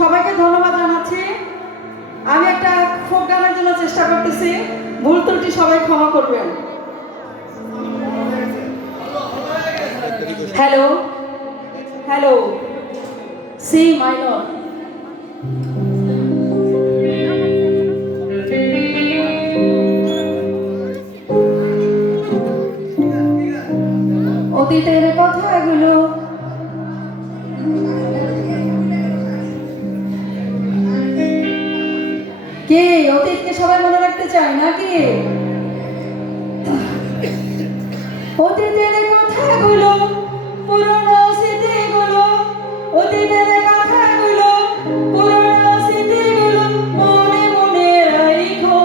সবাইকে ধন্যবাদ জানাচ্ছি। আমি একটা ফোক গানের জন্য চেষ্টা করতেছি, ভুল ত্রুটি সবাই ক্ষমা করবেন। হ্যালো হ্যালো, সি মাইনর। অতীতের কথাগুলো কে অতীতকে সবাই মনে রাখতে চায় নাকি? অতীতের কথাগুলো, পুরনো স্মৃতিগুলো, অতীতের কথাগুলো, পুরনো স্মৃতিগুলো মনে মনে রাখো।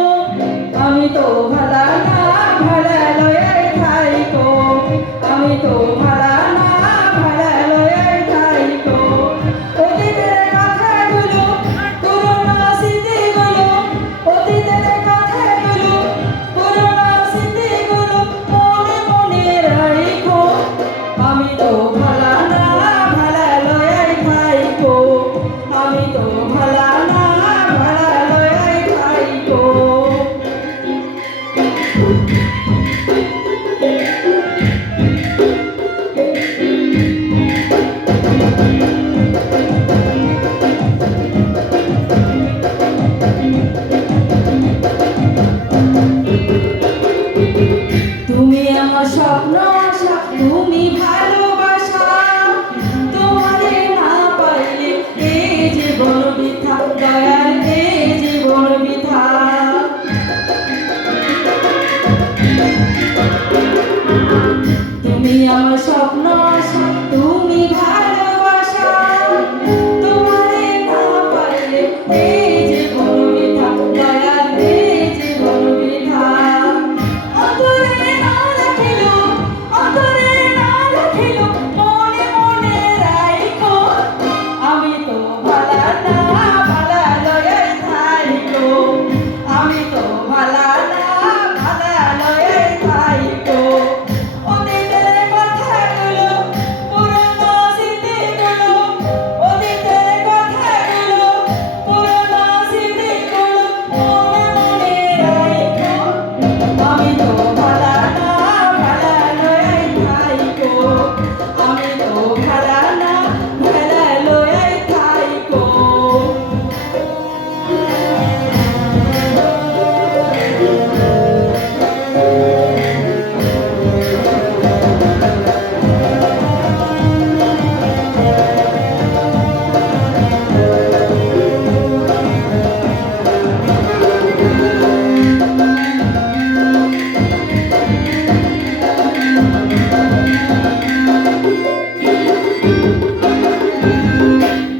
আমি তো ভালা না, ভালা লয়াই থাইকো। আমি তো ভালা না, ভালা লয়াই থাইকো। অতীতের কথাগুলো, পুরনো স্মৃতিগুলো, অতীতের কথাগুলো, পুরনো স্মৃতিগুলো মনে মনে রাখো। আমি তো ভালা না, ভালা লয়াই থাইকো। আমি তো ভালা না, ভালা লয়াই থাইকো। তুমি আমার স্বপ্ন আশা, তুমি ভালোবাসা। তোমারে না পাইলে এই জীবন বৃথা, দয়াল এই জীবন বৃথা। তুমি আমার স্বপ্ন আশা, তুমি ভালোবাসা। তোমারে না পাইলে এই জীবন বৃথা, দয়াল এই জীবন বৃথা। অন্তরে না রাখিলো, অন্তরে না রাখিলো, মনে মনে রাখো। আমি তো ভালা না, ভালা লয়াই থাইকো। আমি তো ভালা না, ভালা লয়াই থাইকো। অতীতের কথাগুলো, পুরনো স্মৃতিগুলো, অতীতের কথাগুলো, পুরনো স্মৃতিগুলো মনে মনে রাখো। আমি তো ভালা না, ভালা লয়াই থাইকো। আমি তো ভালা না, ভালা লয়াই থাইকো।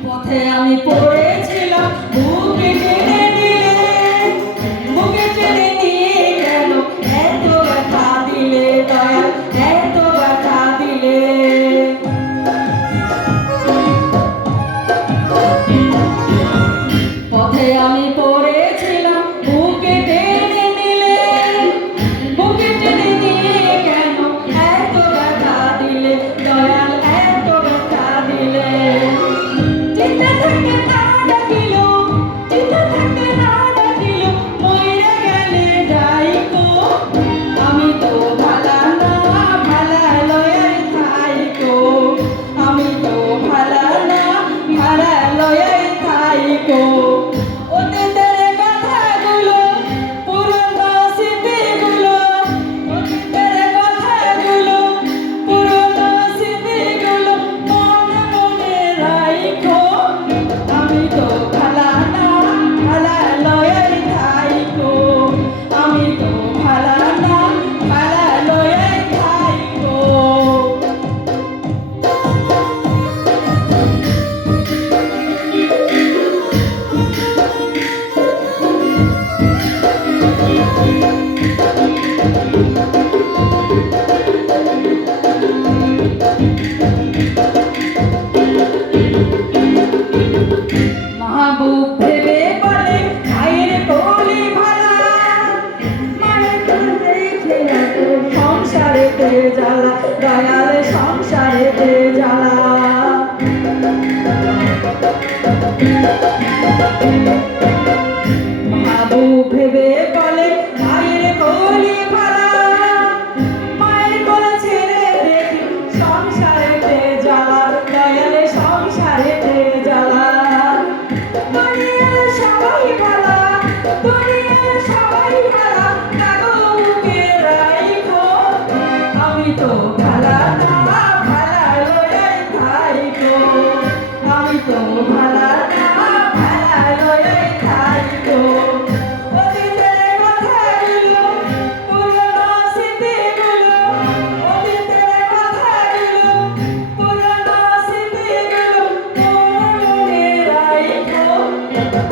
পথে আমি পড়েছিলাম, বুকে টেনে নিলে, বুকে টেনে নিয়ে কেন এত ব্যথা দিলে দয়াল, এত ব্যথা দিলে। পথে আমি পড়েছিলাম, বুকে টেনে নিলে, বুকে টেনে নিয়ে কেন এত ব্যথা দিলে দয়াল, এত ব্যথা দিলে। চিন্তা থাকে না ডাকিলো, চিন্তা থাকে না ডাকিলো, মইরা গেলে যাইকো। আমি তো ভালা না, ভালা লয়াই থাইকো। আমি তো ভালা না, ভালা লয়াই থাইকো। অতীতের কথাগুলো, পুরনো স্মৃতিগুলো, অতীতের কথাগুলো, পুরনো স্মৃতিগুলো মনে মনে রাখো। আমি তো ভালা না, ভালা লয়াই থাইকো। আমি তো ভালা না, ভালা লয়াই থাইকো। মাহবুব ভেবে বলে ভাইয়ের কলি ভালা, মায়ের দেখে সংসারেতে জ্বালা, দয়াল সংসারেতে জ্বালা। ভাবু ভেবে বলে মায়ের কোলে ভাড়া, মায়ের কোলে ছেড়ে দেখি সংসারেতে জ্বালা, দয়ালে সংসারেতে জ্বালা। দুনিয়ার সবাই ভালা, দুনিয়ার সবাই ভালা, কাগো বুকে রাইখো। আমি তো ভালা না, ভালা লয়াই থাইকো। আমি তো ভালা না, ভালা লয়াই থাইকো। অতীতের কথাগুলো, পুরনো স্মৃতিগুলো, অতীতের কথাগুলো, পুরনো স্মৃতিগুলো মনে রাইখো।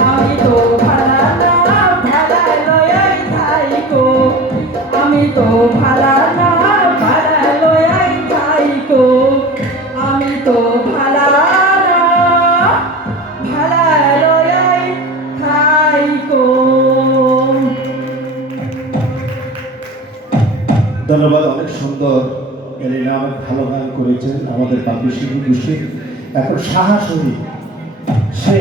আমি তো ভালা না, ভালা লয়াই থাইকো। আমি তো ভালা না, ভালা লয়াই থাইকো। আমি তো ভালা না, ভালা লয়াই থাইকো। ধন্যবাদ, অনেক সুন্দর। এলিনা অনেক ভালো গান করেছেন আমাদের কাব্যশ্রী গোষ্ঠী। এখন সাহা শরীফ, সে